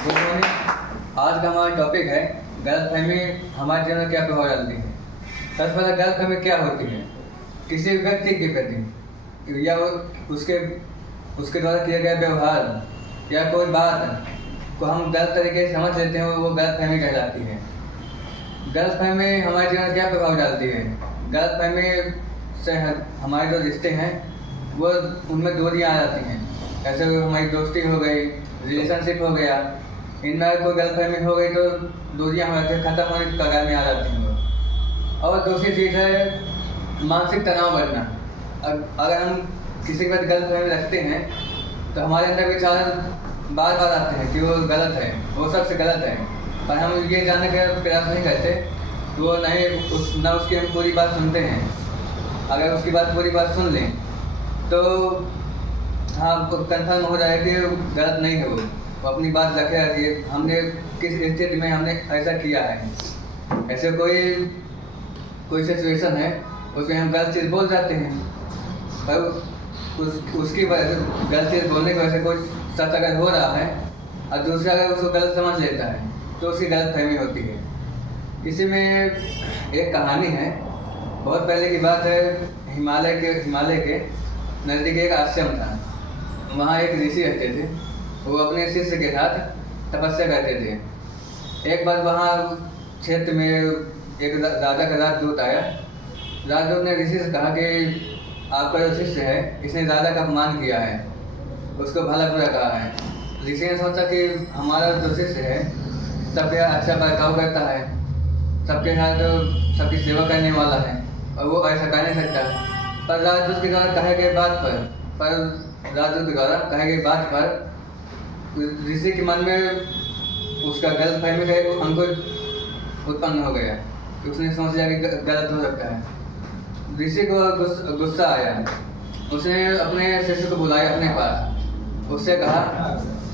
Good morning. आज का हमारा टॉपिक है गलतफहमी हमारे जीवन में क्या प्रभाव डालती है। सबसे पहले गलतफहमी क्या होती है? किसी व्यक्ति के प्रति या उसके उसके द्वारा किया गया व्यवहार या कोई बात को हम गलत तरीके से समझ लेते हैं, वो गलतफहमी कहलाती है। गलतफहमी हमारे जीवन में क्या प्रभाव डालती है? गलतफहमी से हमारे जो रिश्ते हैं वो उनमें दूरियाँ आ जाती हैं। ऐसे हमारी दोस्ती हो गई, रिलेशनशिप हो गया, इनमें कोई गलतफहमी हो गई तो दूरियाँ हमारे खत्म होने की कगार में आ जाती हैं वो। और दूसरी चीज़ है मानसिक तनाव बढ़ना। अगर हम किसी के बाद गलतफहमी रखते हैं तो हमारे अंदर विचार बार बार आते हैं कि वो गलत है, वो सबसे गलत है, पर हम ये जानने का प्रयास नहीं करते तो वो नहीं ना उसकी हम पूरी बात सुनते हैं। अगर उसकी पूरी बात सुन लें तो हाँ कंफर्म हो जाए कि गलत नहीं है, वो अपनी बात रखे कि हमने किस स्थिति में हमने ऐसा किया है। ऐसे कोई सिचुएशन है उसमें हम गलत चीज़ बोल जाते हैं, पर उसकी वजह से गलत चीज़ बोलने की वजह से कोई सच अगर हो रहा है और दूसरा अगर उसको गलत समझ लेता है तो उसकी गलतफहमी होती है। इसी में एक कहानी है, बहुत पहले की बात है। हिमालय के नज़दीक एक आश्रम था। वहाँ एक ऋषि रहते थे, वो अपने शिष्य के साथ तपस्या करते थे। एक बार वहाँ क्षेत्र में एक राजा का राजदूत आया। राजदूत ने ऋषि से कहा कि आपका जो शिष्य है इसने राजा का अपमान किया है, उसको भला बुरा कहा है। ऋषि ने सोचा कि हमारा जो शिष्य है सबके अच्छा बर्ताव करता है, सबके साथ सबकी सेवा करने वाला है और वो ऐसा कर नहीं सकता। पर राजदूत के द्वारा कहे गए बात पर ऋषि के मन में उसका गलतफहमी का एक अंकुर उत्पन्न हो गया कि उसने सोच लिया कि गलत हो सकता है। ऋषि को गुस्सा आया। उसने अपने शिष्य को बुलाया अपने पास। उससे कहा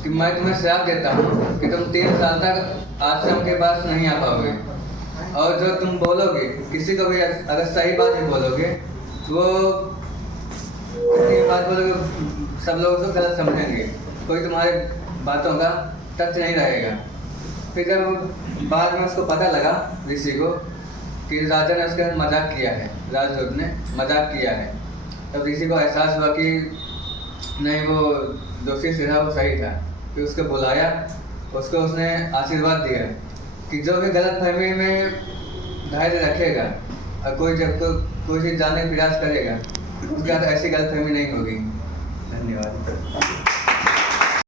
कि मैं तुम्हें श्राप देता हूँ कि तुम 3 साल तक आश्रम के पास नहीं आ पाओगे, और जो तुम बोलोगे किसी को भी अगर सही बात ही बोलोगे वो बात बोलोगे सब लोग उसको गलत समझेंगे, कोई तुम्हारे बातों का तथ्य नहीं रहेगा। फिर जब बाद में उसको पता लगा ऋषि को कि राजा ने उसके साथ मजाक किया है, राजदूत ने मजाक किया है, तब ऋषि को एहसास हुआ कि नहीं, वो जो शिष्य था वो सही था। फिर उसको बुलाया, उसको उसने आशीर्वाद दिया कि जो भी गलतफहमी में धैर्य रखेगा और कोई चीज़ जानने का प्रयास करेगा उसके बाद ऐसी गलतफहमी नहीं होगी। धन्यवाद।